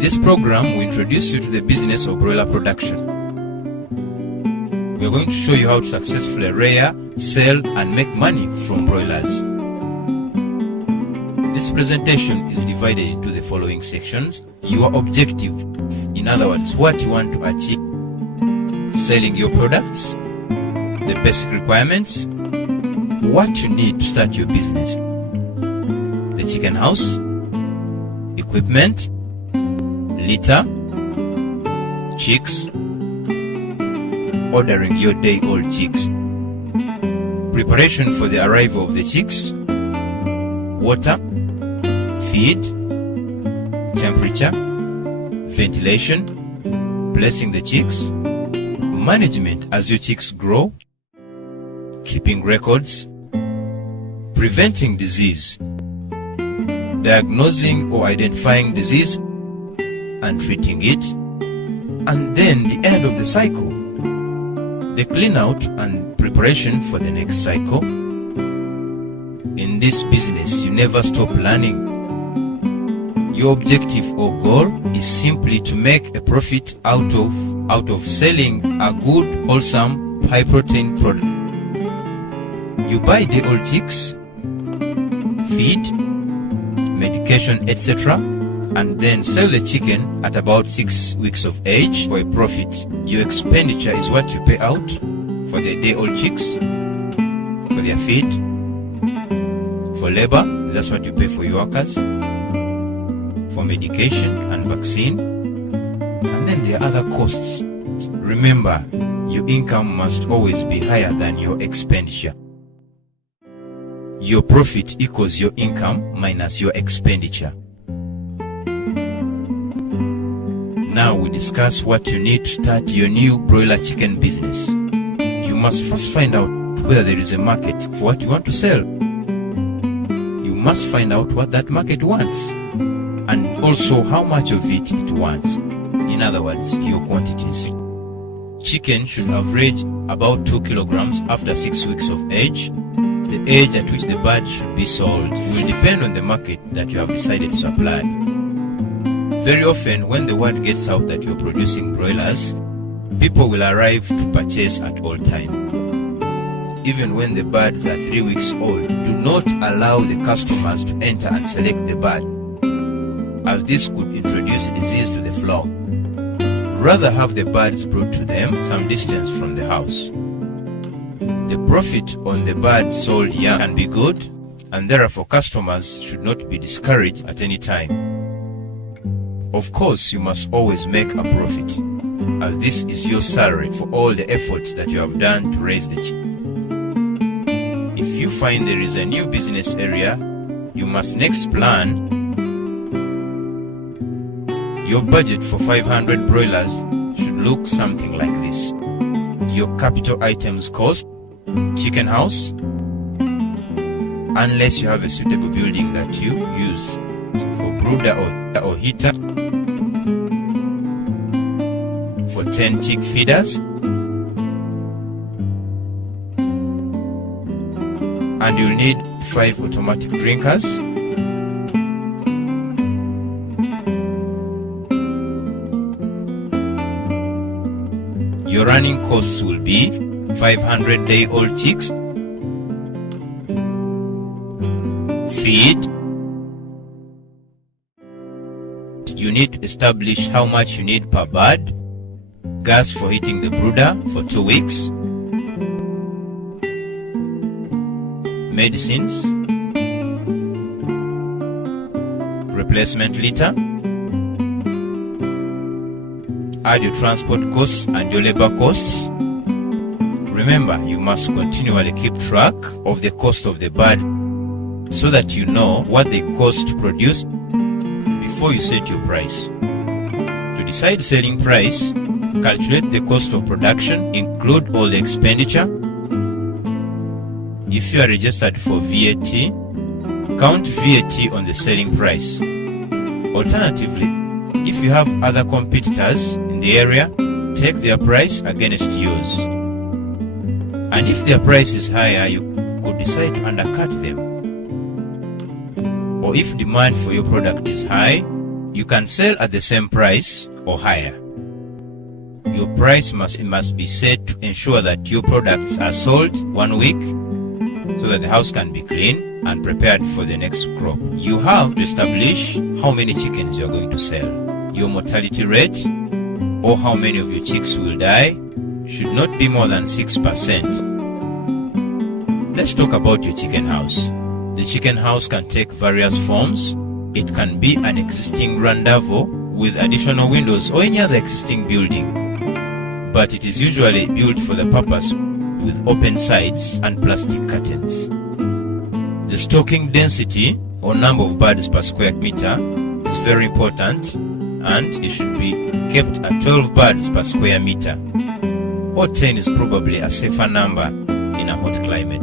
With this program, we introduce you to the business of broiler production. We are going to show you how to successfully rear, sell, and make money from broilers. This presentation is divided into the following sections. Your objective, in other words, what you want to achieve, selling your products, the basic requirements, what you need to start your business, the chicken house, equipment, litter, chicks, ordering your day-old chicks, preparation for the arrival of the chicks, water, feed, temperature, ventilation, placing the chicks, management as your chicks grow, keeping records, preventing disease, diagnosing or identifying disease and treating it, and then the end of the cycle, the clean out and preparation for the next cycle. In this business, you never stop learning. Your objective or goal is simply to make a profit out of selling a good, wholesome, high-protein product. You buy the old chicks, feed, medication, etc., and then sell the chicken at about 6 weeks of age for a profit. Your expenditure is what you pay out for the day-old chicks, for their feed, for labor, that's what you pay for your workers, for medication and vaccine, and then there are other costs. Remember, your income must always be higher than your expenditure. Your profit equals your income minus your expenditure. Now we discuss what you need to start your new broiler chicken business. You must first find out whether there is a market for what you want to sell. You must find out what that market wants, and also how much of it wants. In other words, your quantities. Chicken should average about 2 kilograms after 6 weeks of age. The age at which the bird should be sold will depend on the market that you have decided to supply. Very often, when the word gets out that you're producing broilers, people will arrive to purchase at all times. Even when the birds are 3 weeks old, do not allow the customers to enter and select the bird, as this could introduce disease to the flock. Rather have the birds brought to them some distance from the house. The profit on the birds sold young can be good, and therefore customers should not be discouraged at any time. Of course, you must always make a profit, as this is your salary for all the efforts that you have done to raise the chicken. If you find there is a new business area, you must next plan. Your budget for 500 broilers should look something like this. Your capital items cost, chicken house, unless you have a suitable building that you use for brooder or heater, for 10 chick feeders, and you'll need 5 automatic drinkers, your running costs will be 500 day-old chicks, feed. You need to establish how much you need per bird, gas for heating the brooder for 2 weeks, medicines, replacement litter, add your transport costs and your labor costs. Remember, you must continually keep track of the cost of the bird so that you know what they cost to produce before you set your price. To decide selling price, calculate the cost of production, include all the expenditure. If you are registered for VAT, count VAT on the selling price. Alternatively, if you have other competitors in the area, take their price against yours. And if their price is higher, you could decide to undercut them. Or if demand for your product is high, You can sell at the same price or higher. Your price must be set to ensure that your products are sold 1 week so that the house can be clean and prepared for the next crop. You have to establish how many chickens you are going to sell. Your mortality rate, or how many of your chicks will die, should not be more than 6%. Let's talk about your chicken house. The chicken house can take various forms. It can be an existing rendezvous with additional windows or any other existing building, but it is usually built for the purpose with open sides and plastic curtains. The stocking density or number of birds per square meter is very important, and it should be kept at 12 birds per square meter, or 10 is probably a safer number in a hot climate.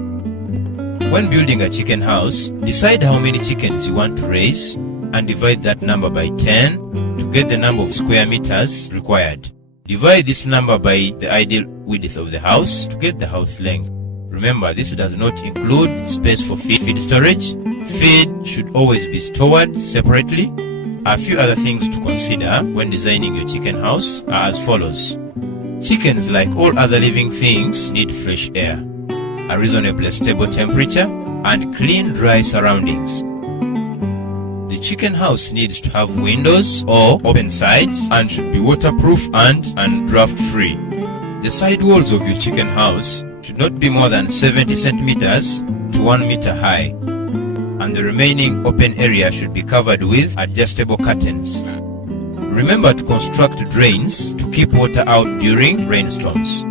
When building a chicken house, decide how many chickens you want to raise and divide that number by 10 to get the number of square meters required. Divide this number by the ideal width of the house to get the house length. Remember, this does not include space for feed storage. Feed should always be stored separately. A few other things to consider when designing your chicken house are as follows. Chickens, like all other living things, need fresh air, a reasonably stable temperature, and clean, dry surroundings. The chicken house needs to have windows or open sides and should be waterproof and draft-free. The side walls of your chicken house should not be more than 70 centimeters to 1 meter high, and the remaining open area should be covered with adjustable curtains. Remember to construct drains to keep water out during rainstorms.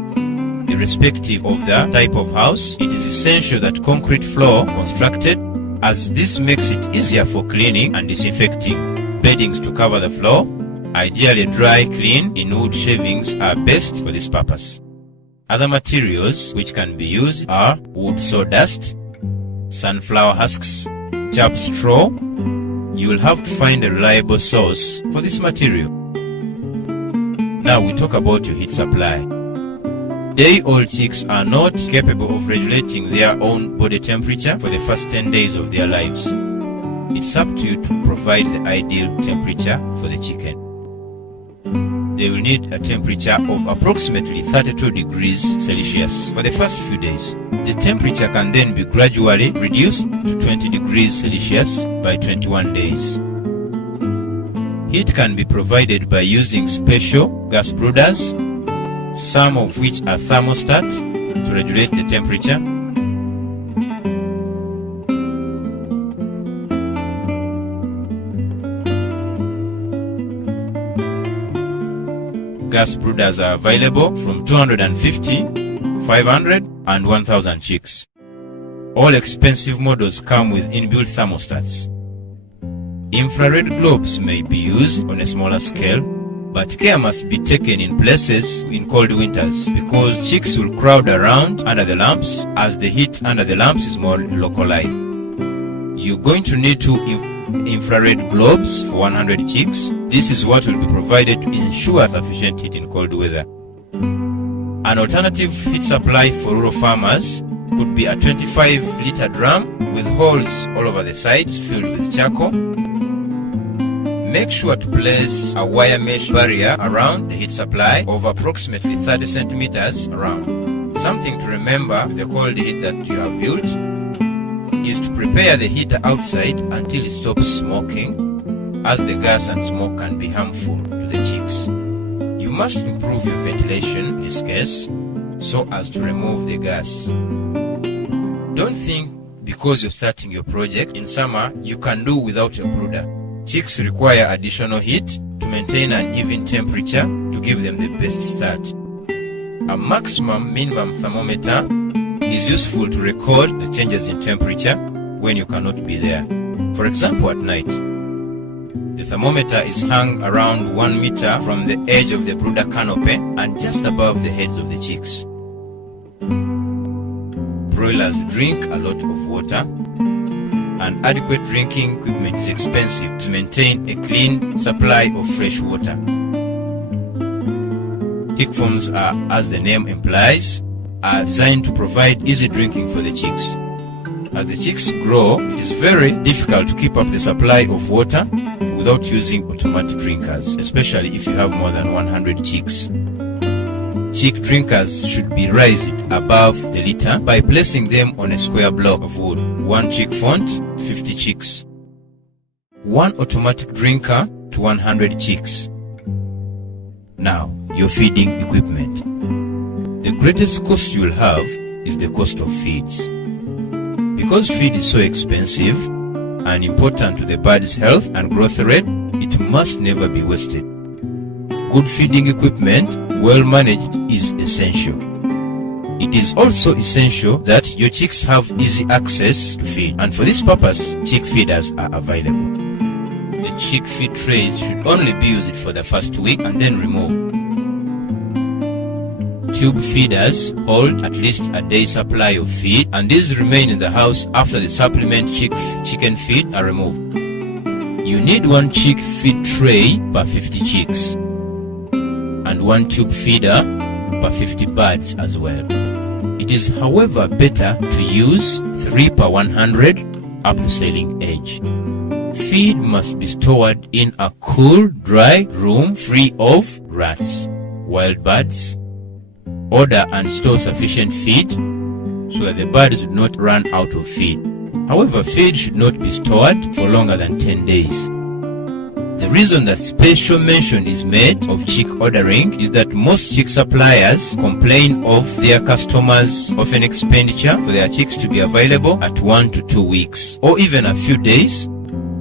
Irrespective of the type of house, it is essential that concrete floor constructed, as this makes it easier for cleaning and disinfecting. Beddings to cover the floor, ideally dry clean in wood shavings, are best for this purpose. Other materials which can be used are wood sawdust, sunflower husks, chaff straw. You will have to find a reliable source for this material. Now we talk about your heat supply. Day-old chicks are not capable of regulating their own body temperature for the first 10 days of their lives. It's up to you to provide the ideal temperature for the chicken. They will need a temperature of approximately 32 degrees Celsius for the first few days. The temperature can then be gradually reduced to 20 degrees Celsius by 21 days. Heat can be provided by using special gas brooders, some of which are thermostats to regulate the temperature. Gas brooders are available from 250, 500 and 1000 chicks. All expensive models come with inbuilt thermostats. Infrared globes may be used on a smaller scale, but care must be taken in places in cold winters because chicks will crowd around under the lamps, as the heat under the lamps is more localized. You're going to need 2 infrared globes for 100 chicks. This is what will be provided to ensure sufficient heat in cold weather. An alternative heat supply for rural farmers could be a 25-liter drum with holes all over the sides filled with charcoal. Make sure to place a wire mesh barrier around the heat supply of approximately 30 centimeters around. Something to remember with the cold heat that you have built is to prepare the heater outside until it stops smoking, as the gas and smoke can be harmful to the chicks. You must improve your ventilation in this case so as to remove the gas. Don't think because you're starting your project in summer you can do without a brooder. Chicks require additional heat to maintain an even temperature to give them the best start. A minimum thermometer is useful to record the changes in temperature when you cannot be there. For example, at night, the thermometer is hung around 1 meter from the edge of the brooder canopy and just above the heads of the chicks. Broilers drink a lot of water, and adequate drinking equipment is expensive to maintain a clean supply of fresh water. Chick farms are, as the name implies, are designed to provide easy drinking for the chicks. As the chicks grow, it is very difficult to keep up the supply of water without using automatic drinkers, especially if you have more than 100 chicks. Chick drinkers should be raised above the litter by placing them on a square block of wood. 1 chick font, 50 chicks. 1 automatic drinker to 100 chicks. Now, your feeding equipment. The greatest cost you will have is the cost of feeds. Because feed is so expensive and important to the bird's health and growth rate, it must never be wasted. Good feeding equipment, well managed, is essential. It is also essential that your chicks have easy access to feed, and for this purpose, chick feeders are available. The chick feed trays should only be used for the first week and then removed. Tube feeders hold at least a day's supply of feed, and these remain in the house after the supplement chicken feed are removed. You need 1 chick feed tray per 50 chicks, and 1 tube feeder per 50 birds as well. It is, however, better to use 3 per 100 up to sailing age. Feed must be stored in a cool, dry room free of rats, wild birds. Order and store sufficient feed so that the birds do not run out of feed. However, feed should not be stored for longer than 10 days. The reason that special mention is made of chick ordering is that most chick suppliers complain of their customers' often expenditure for their chicks to be available at 1 to 2 weeks or even a few days.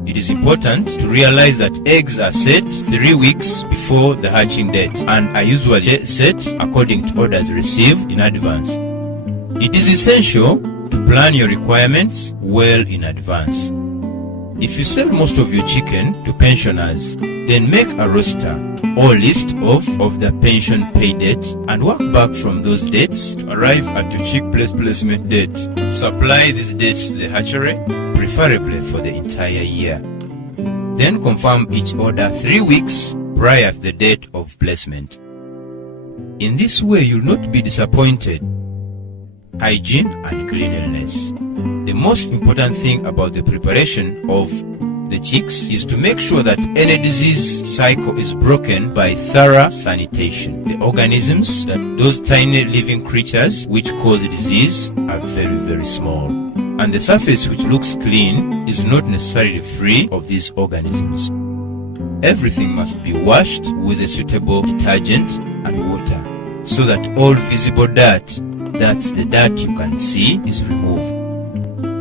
It is important to realize that eggs are set 3 weeks before the hatching date and are usually set according to orders received in advance. It is essential to plan your requirements well in advance. If you sell most of your chicken to pensioners, then make a roster or list of the pension pay date and work back from those dates to arrive at your chick placement date. Supply these dates to the hatchery, preferably for the entire year. Then confirm each order 3 weeks prior to the date of placement. In this way, you'll not be disappointed. Hygiene and cleanliness. The most important thing about the preparation of the chicks is to make sure that any disease cycle is broken by thorough sanitation. The organisms, those tiny living creatures which cause disease, are very, very small. And the surface which looks clean is not necessarily free of these organisms. Everything must be washed with a suitable detergent and water so that all visible dirt, that's the dirt you can see, is removed.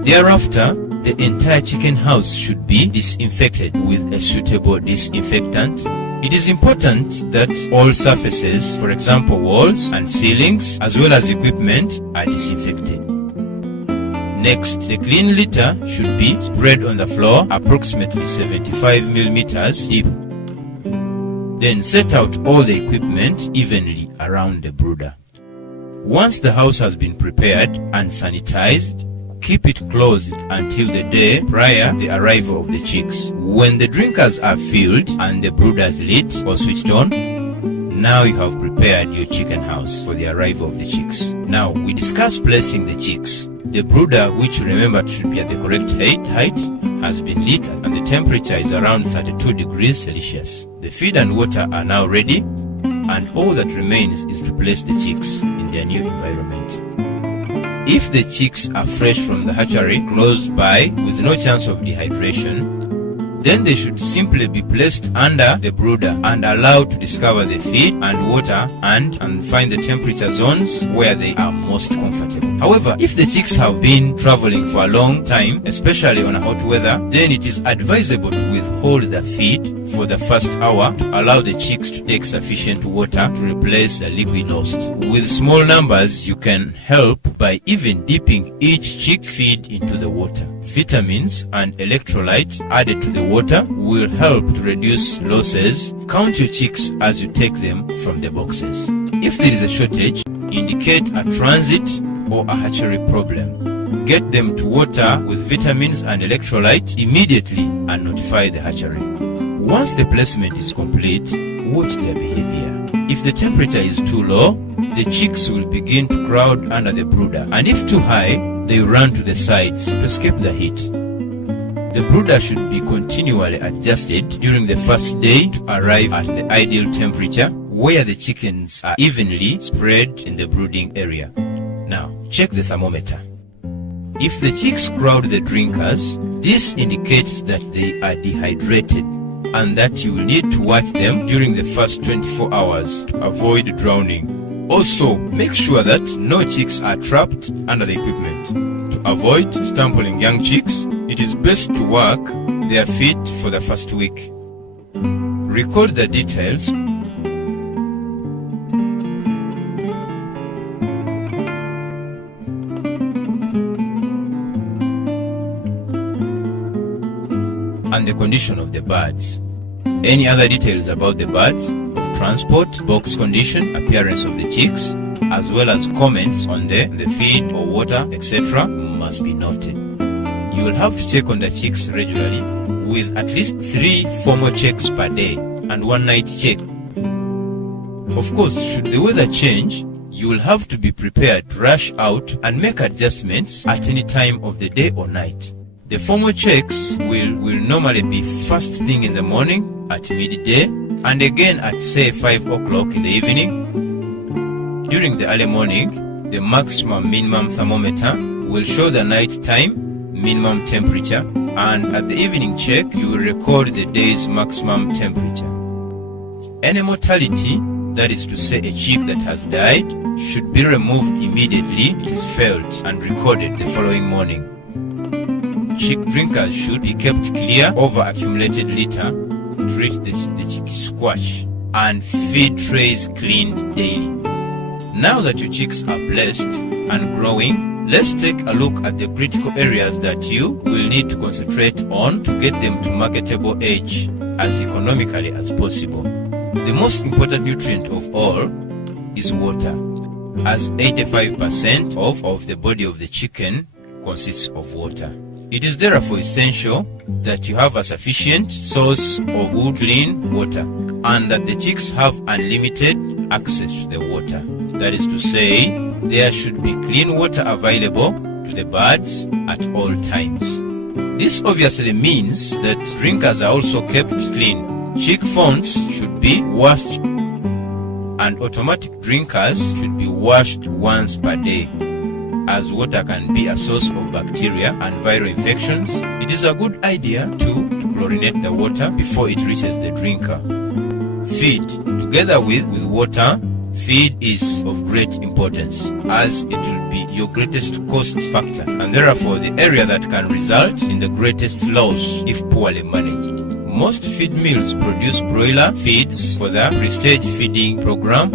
Thereafter, the entire chicken house should be disinfected with a suitable disinfectant. It is important that all surfaces, for example walls and ceilings, as well as equipment, are disinfected. Next, the clean litter should be spread on the floor approximately 75 millimeters deep. Then set out all the equipment evenly around the brooder. Once the house has been prepared and sanitized, keep it closed until the day prior the arrival of the chicks. When the drinkers are filled and the brooders lit or switched on, now you have prepared your chicken house for the arrival of the chicks. Now we discuss placing the chicks. The brooder, which you remember should be at the correct height, has been lit and the temperature is around 32 degrees Celsius. The feed and water are now ready, and all that remains is to place the chicks in their new environment. If the chicks are fresh from the hatchery close by with no chance of dehydration, then they should simply be placed under the brooder and allowed to discover the feed and water and find the temperature zones where they are most comfortable. However, if the chicks have been traveling for a long time, especially on a hot weather, then it is advisable to withhold the feed for the first hour to allow the chicks to take sufficient water to replace the liquid lost. With small numbers, you can help by even dipping each chick feed into the water. Vitamins and electrolytes added to the water will help to reduce losses. Count your chicks as you take them from the boxes. If there is a shortage, indicate a transit or a hatchery problem. Get them to water with vitamins and electrolytes immediately and notify the hatchery. Once the placement is complete, watch their behavior. If the temperature is too low, the chicks will begin to crowd under the brooder, and if too high, they run to the sides to escape the heat. The brooder should be continually adjusted during the first day to arrive at the ideal temperature where the chickens are evenly spread in the brooding area. Now, check the thermometer. If the chicks crowd the drinkers, this indicates that they are dehydrated and that you will need to watch them during the first 24 hours to avoid drowning. Also, make sure that no chicks are trapped under the equipment. To avoid stampling young chicks, it is best to work their feet for the first week. Record the details and the condition of the birds. Any other details about the birds, of transport, box condition, appearance of the chicks, as well as comments on the feed or water, etc. must be noted. You will have to check on the chicks regularly with at least 3 formal checks per day and 1 night check. Of course, should the weather change, you will have to be prepared to rush out and make adjustments at any time of the day or night. The formal checks will normally be first thing in the morning, at midday, and again at say 5 o'clock in the evening. During the early morning, the maximum minimum thermometer will show the night time minimum temperature, and at the evening check, you will record the day's maximum temperature. Any mortality, that is to say a chick that has died, should be removed immediately it is felt and recorded the following morning. Chick drinkers should be kept clear of accumulated litter to treat the chick squash, and feed trays cleaned daily. Now that your chicks are blessed and growing, let's take a look at the critical areas that you will need to concentrate on to get them to marketable age as economically as possible. The most important nutrient of all is water, as 85% of the body of the chicken consists of water. It is therefore essential that you have a sufficient source of good clean water and that the chicks have unlimited access to the water. That is to say, there should be clean water available to the birds at all times. This obviously means that drinkers are also kept clean. Chick fonts should be washed and automatic drinkers should be washed once per day. As water can be a source of bacteria and viral infections, it is a good idea to chlorinate the water before it reaches the drinker. Feed. Together with water, feed is of great importance as it will be your greatest cost factor and therefore the area that can result in the greatest loss if poorly managed. Most feed mills produce broiler feeds for the prestige feeding program,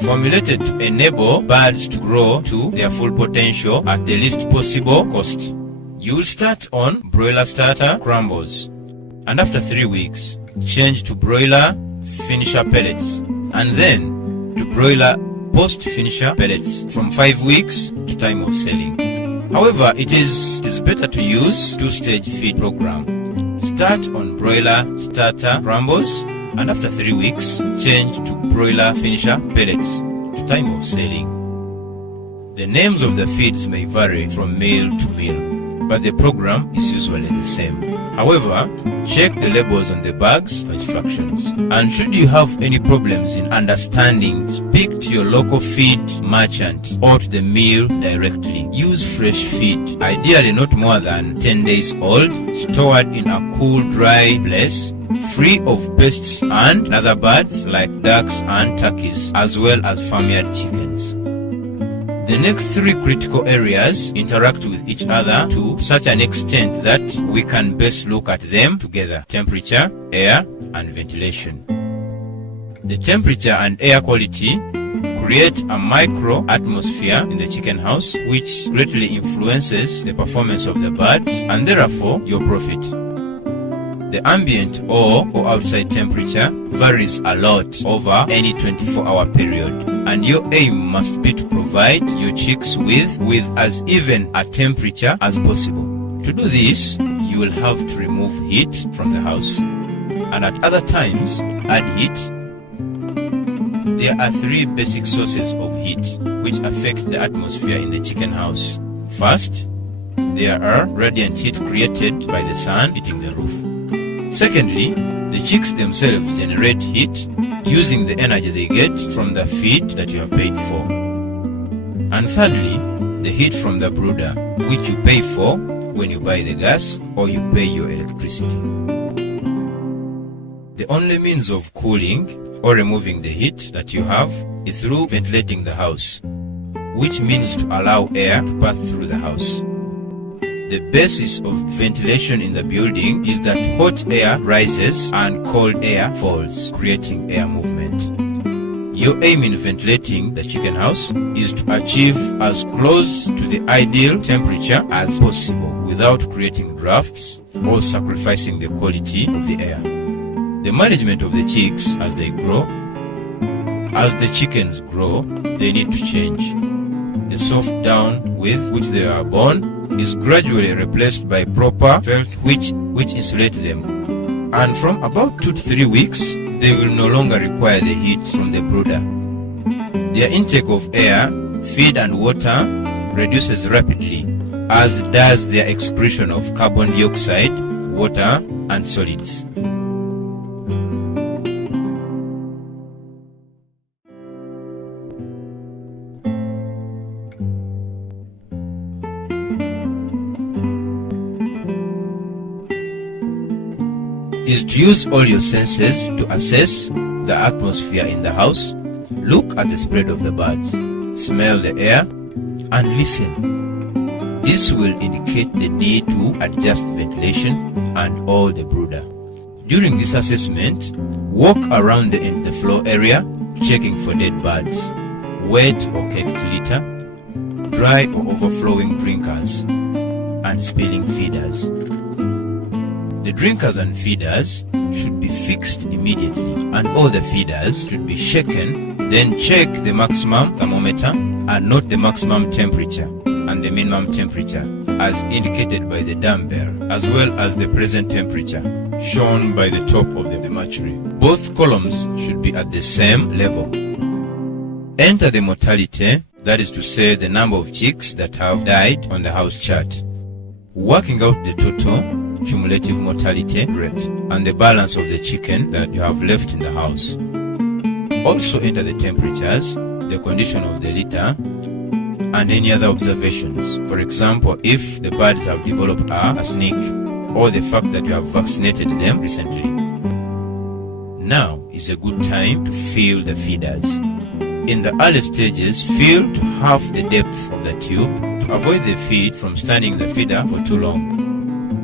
formulated to enable birds to grow to their full potential at the least possible cost. You will start on broiler starter crumbles, and after 3 weeks, change to broiler finisher pellets, and then to broiler post-finisher pellets from 5 weeks to time of selling. However, it is better to use 2-stage feed program. Start on broiler starter crumbles, and after 3 weeks, change to broiler finisher pellets to time of selling. The names of the feeds may vary from meal to meal, but the program is usually the same. However, check the labels on the bags for instructions. And should you have any problems in understanding, speak to your local feed merchant or to the mill directly. Use fresh feed, ideally not more than 10 days old, stored in a cool, dry place, free of pests and other birds like ducks and turkeys, as well as farmyard chickens. The next 3 critical areas interact with each other to such an extent that we can best look at them together: temperature, air, and ventilation. The temperature and air quality create a micro atmosphere in the chicken house which greatly influences the performance of the birds and therefore your profit. The ambient or outside temperature varies a lot over any 24-hour period, and your aim must be to provide your chicks with as even a temperature as possible. To do this, you will have to remove heat from the house, and at other times, add heat. There are 3 basic sources of heat which affect the atmosphere in the chicken house. First, there are radiant heat created by the sun hitting the roof. Secondly, the chicks themselves generate heat using the energy they get from the feed that you have paid for. And thirdly, the heat from the brooder, which you pay for when you buy the gas or you pay your electricity. The only means of cooling or removing the heat that you have is through ventilating the house, which means to allow air to pass through the house. The basis of ventilation in the building is that hot air rises and cold air falls, creating air movement. Your aim in ventilating the chicken house is to achieve as close to the ideal temperature as possible without creating drafts or sacrificing the quality of the air. The management of the chicks as they grow. As the chickens grow, they need to change. The soft down with which they are born is gradually replaced by proper felt which insulate them. And from about 2 to 3 weeks, they will no longer require the heat from the brooder. Their intake of air, feed and water reduces rapidly, as does their excretion of carbon dioxide, water and solids. Is to use all your senses to assess the atmosphere in the house, look at the spread of the birds, smell the air, and listen. This will indicate the need to adjust ventilation and all the brooder. During this assessment, walk around the floor area, checking for dead birds, wet or caked litter, dry or overflowing drinkers, and spilling feeders. The drinkers and feeders should be fixed immediately, and all the feeders should be shaken. Then check the maximum thermometer and note the maximum temperature and the minimum temperature as indicated by the dumbbell, as well as the present temperature shown by the top of the mercury. Both columns should be at the same level. Enter the mortality, that is to say the number of chicks that have died, on the house chart. Working out the total cumulative mortality rate and the balance of the chicken that you have left in the house. Also enter the temperatures, the condition of the litter, and any other observations. For example, if the birds have developed a snake, or the fact that you have vaccinated them recently. Now is a good time to fill the feeders. In the early stages, fill to half the depth of the tube to avoid the feed from standing in the feeder for too long.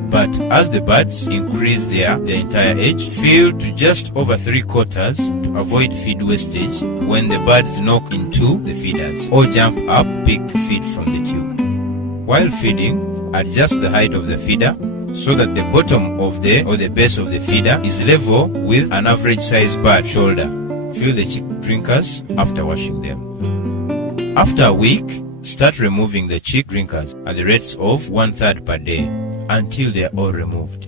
But as the birds increase their entire age, fill to just over 3/4 to avoid feed wastage when the birds knock into the feeders or jump up big feed from the tube. While feeding, adjust the height of the feeder so that the bottom of the base of the feeder is level with an average size bird shoulder. Fill the chick drinkers after washing them. After a week, start removing the chick drinkers at the rates of 1/3 per day until they are all removed.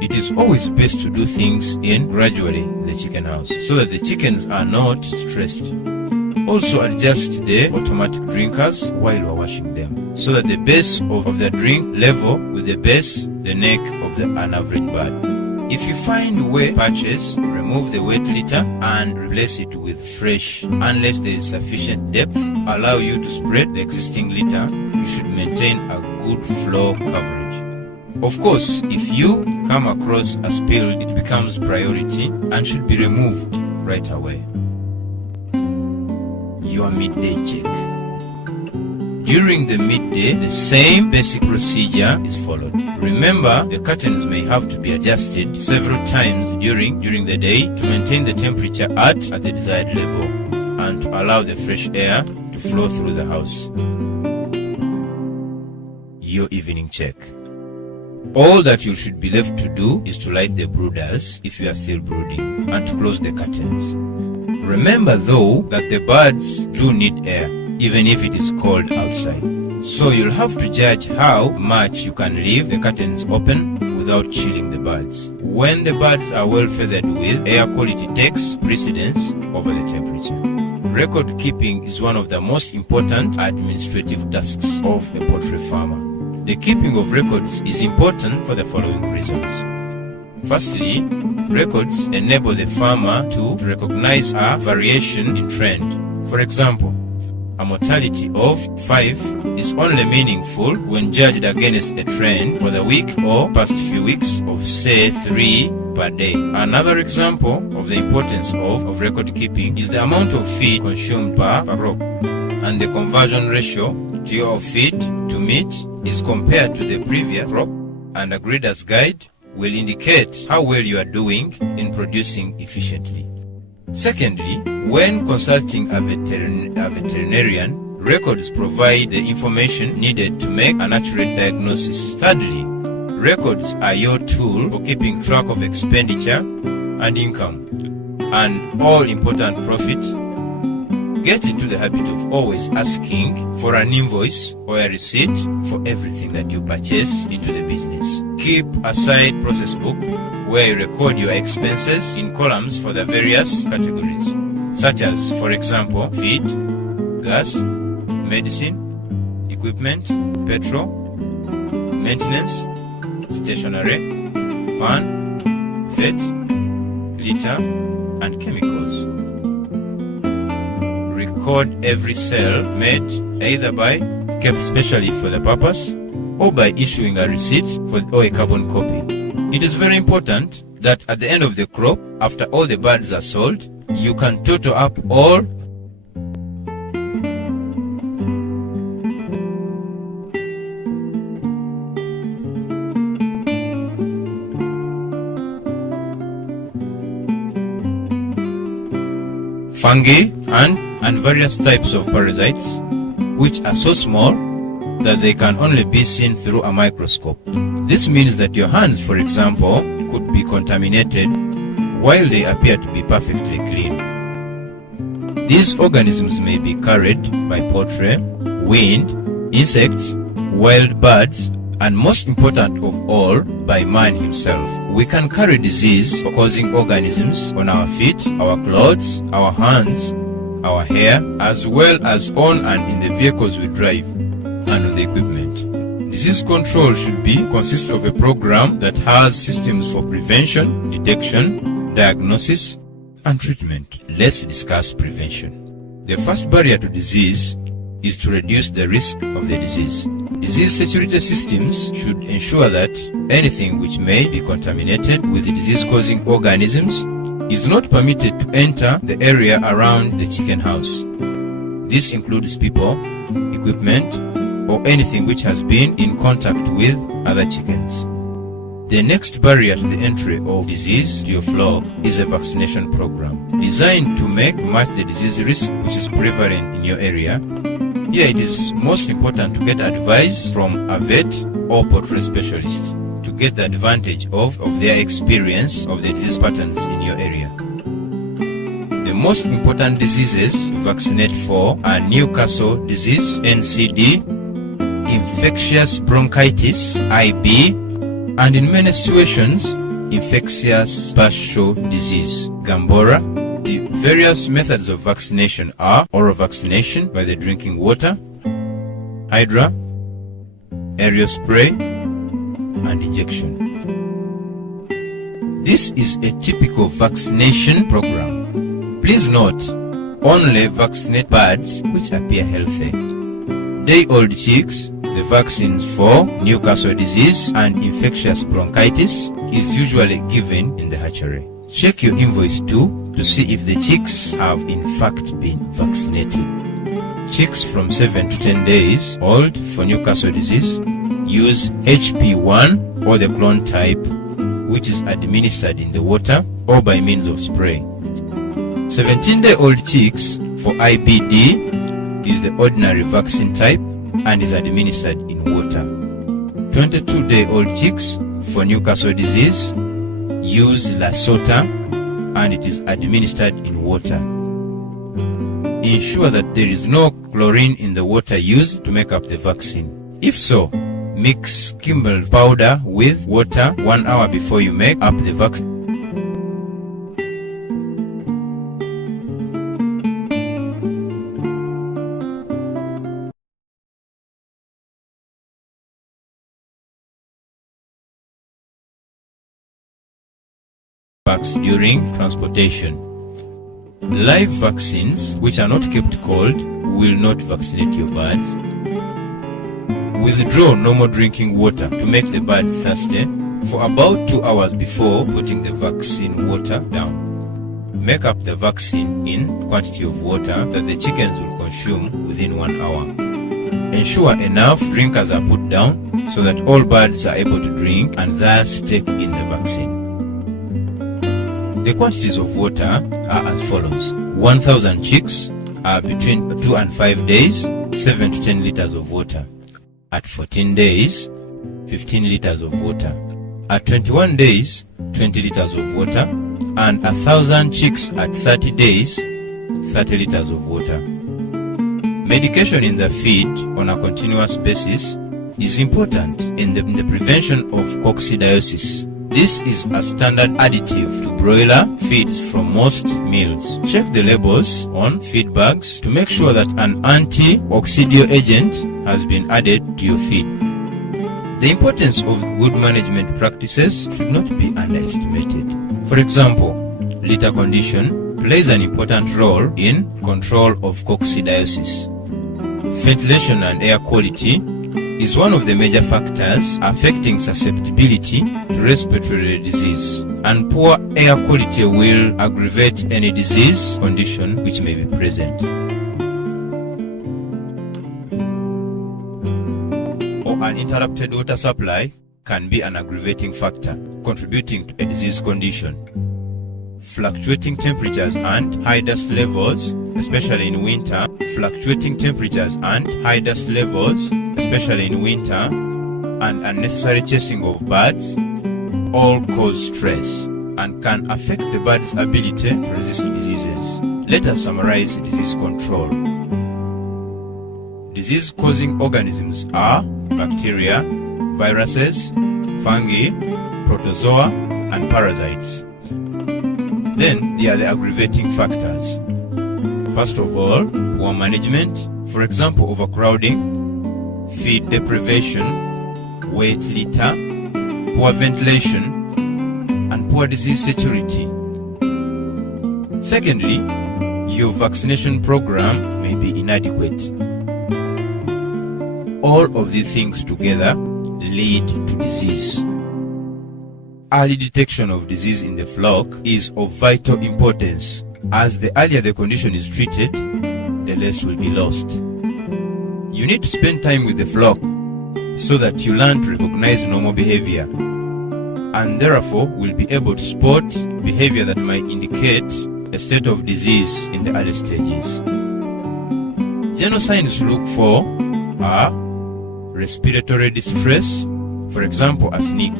It is always best to do things gradually in the chicken house so that the chickens are not stressed. Also adjust the automatic drinkers while you are washing them so that the base of the drink level with the neck of an average bird. If you find wet patches, remove the wet litter and replace it with fresh. Unless there is sufficient depth, allow you to spread the existing litter. You should maintain a good floor coverage. Of course, if you come across a spill, it becomes priority and should be removed right away. Your midday check. During the midday, the same basic procedure is followed. Remember, the curtains may have to be adjusted several times during the day to maintain the temperature at the desired level and to allow the fresh air to flow through the house. Your evening check. All that you should be left to do is to light the brooders if you are still brooding and to close the curtains. Remember though that the birds do need air, even if it is cold outside. So you'll have to judge how much you can leave the curtains open without chilling the birds. When the birds are well feathered with, air quality takes precedence over the temperature. Record keeping is one of the most important administrative tasks of a poultry farmer. The keeping of records is important for the following reasons. Firstly, records enable the farmer to recognize a variation in trend. For example, a mortality of 5 is only meaningful when judged against a trend for the week or past few weeks of, say, 3 per day. Another example of the importance of record keeping is the amount of feed consumed per crop, and the conversion ratio to your feed to meat is compared to the previous crop, and a grader's guide will indicate how well you are doing in producing efficiently. Secondly, when consulting a veterinarian, records provide the information needed to make an accurate diagnosis. Thirdly, records are your tool for keeping track of expenditure and income and all important profit. Get into the habit of always asking for an invoice or a receipt for everything that you purchase into the business. Keep a side process book where you record your expenses in columns for the various categories, such as, for example, feed, gas, medicine, equipment, petrol, maintenance, stationery, fan, vet, litter, and chemicals. Record every sale made either by kept specially for the purpose or by issuing a receipt or a carbon copy. It is very important that at the end of the crop, after all the birds are sold, you can total up all fungi and various types of parasites, which are so small that they can only be seen through a microscope. This means that your hands, for example, could be contaminated while they appear to be perfectly clean. These organisms may be carried by poultry, wind, insects, wild birds, and most important of all, by man himself. We can carry disease-causing organisms on our feet, our clothes, our hands, our hair, as well as on and in the vehicles we drive and on the equipment. Disease control should consist of a program that has systems for prevention, detection, diagnosis, and treatment. Let's discuss prevention. The first barrier to disease is to reduce the risk of the disease. Disease security systems should ensure that anything which may be contaminated with disease-causing organisms is not permitted to enter the area around the chicken house. This includes people, equipment, or anything which has been in contact with other chickens. The next barrier to the entry of disease to your flock is a vaccination program designed to match the disease risk which is prevalent in your area. Here it is most important to get advice from a vet or poultry specialist to get the advantage of their experience of the disease patterns in your area. The most important diseases to vaccinate for are Newcastle disease, NCD, infectious bronchitis, IB, and in many situations, infectious partial disease, Gambora. The various methods of vaccination are oral vaccination by the drinking water, hydra, aerial spray, and injection. This is a typical vaccination program. Please note, only vaccinate birds which appear healthy. Day-old chicks, the vaccines for Newcastle disease and infectious bronchitis is usually given in the hatchery. Check your invoice too to see if the chicks have in fact been vaccinated. Chicks from 7 to 10 days old for Newcastle disease use HP1 or the clone type, which is administered in the water or by means of spray. 17-day-old chicks for IBD is the ordinary vaccine type and is administered in water. 22-day-old chicks for Newcastle disease use Lasota and it is administered in water. Ensure that there is no chlorine in the water used to make up the vaccine. If so, mix Kimball powder with water 1 hour before you make up the vaccine. packs during transportation. Live vaccines, which are not kept cold, will not vaccinate your birds. Withdraw normal drinking water to make the bird thirsty for about 2 hours before putting the vaccine water down. Make up the vaccine in quantity of water that the chickens will consume within 1 hour. Ensure enough drinkers are put down so that all birds are able to drink and thus take in the vaccine. The quantities of water are as follows. 1,000 chicks are between 2 and 5 days, 7 to 10 liters of water. At 14 days, 15 liters of water. At 21 days, 20 liters of water. And 1,000 chicks at 30 days, 30 liters of water. Medication in the feed on a continuous basis is important in the prevention of coccidiosis. This is a standard additive to broiler feeds from most meals. Check the labels on feed bags to make sure that an anti-coccidio agent has been added to your feed. The importance of good management practices should not be underestimated. For example, litter condition plays an important role in control of coccidiosis. Ventilation and air quality is one of the major factors affecting susceptibility to respiratory disease, and poor air quality will aggravate any disease condition which may be present. Or an interrupted water supply can be an aggravating factor contributing to a disease condition. Fluctuating temperatures and high dust levels, especially in winter, and unnecessary chasing of birds all cause stress and can affect the bird's ability to resist diseases. Let us summarize disease control. Disease-causing organisms are bacteria, viruses, fungi, protozoa, and parasites. Then there are the aggravating factors. First of all, poor management, for example overcrowding, feed deprivation, wet litter, poor ventilation, and poor disease security. Secondly, your vaccination program may be inadequate. All of these things together lead to disease. Early detection of disease in the flock is of vital importance, as the earlier the condition is treated, the less will be lost. You need to spend time with the flock so that you learn to recognize normal behavior, and therefore will be able to spot behavior that might indicate a state of disease in the early stages. General signs to look for are respiratory distress, for example a sneak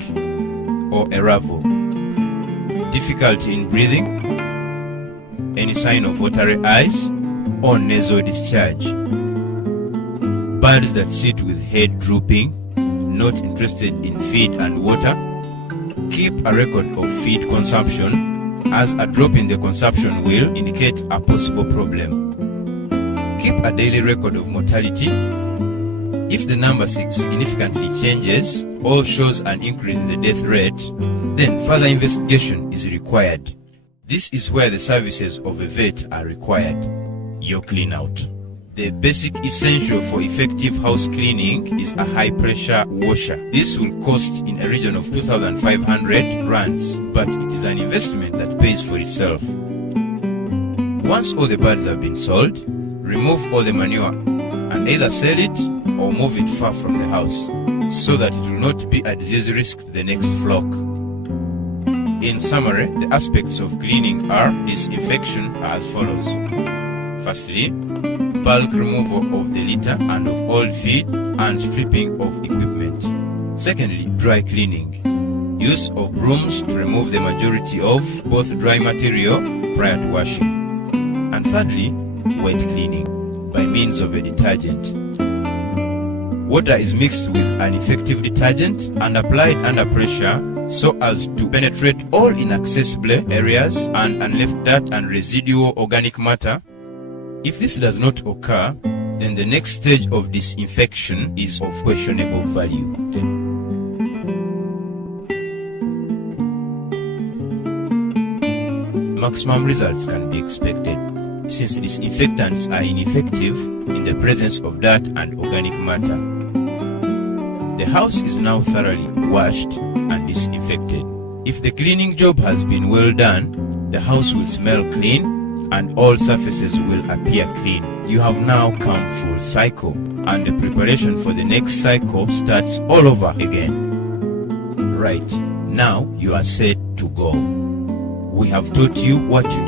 or a ravel, difficulty in breathing, any sign of watery eyes or nasal discharge, birds that sit with head drooping, not interested in feed and water. Keep a record of feed consumption, as a drop in the consumption will indicate a possible problem. Keep a daily record of mortality. If the number significantly changes or shows an increase in the death rate, then further investigation is required. This is where the services of a vet are required. Your clean out. The basic essential for effective house cleaning is a high pressure washer. This will cost in a region of 2,500 rands, but it is an investment that pays for itself. Once all the birds have been sold, remove all the manure and either sell it or move it far from the house, so that it will not be a disease risk to the next flock. In summary, the aspects of cleaning are disinfection as follows. Firstly, bulk removal of the litter and of old feed and stripping of equipment. Secondly, dry cleaning. Use of brooms to remove the majority of both dry material prior to washing. And thirdly, wet cleaning by means of a detergent. Water is mixed with an effective detergent and applied under pressure so as to penetrate all inaccessible areas and unleft dirt and residual organic matter. If this does not occur, then the next stage of disinfection is of questionable value. maximum results can be expected, since disinfectants are ineffective in the presence of dirt and organic matter. The house is now thoroughly washed and disinfected. If the cleaning job has been well done, the house will smell clean and all surfaces will appear clean. You have now come full cycle, and the preparation for the next cycle starts all over again. Right, now you are set to go. We have taught you what you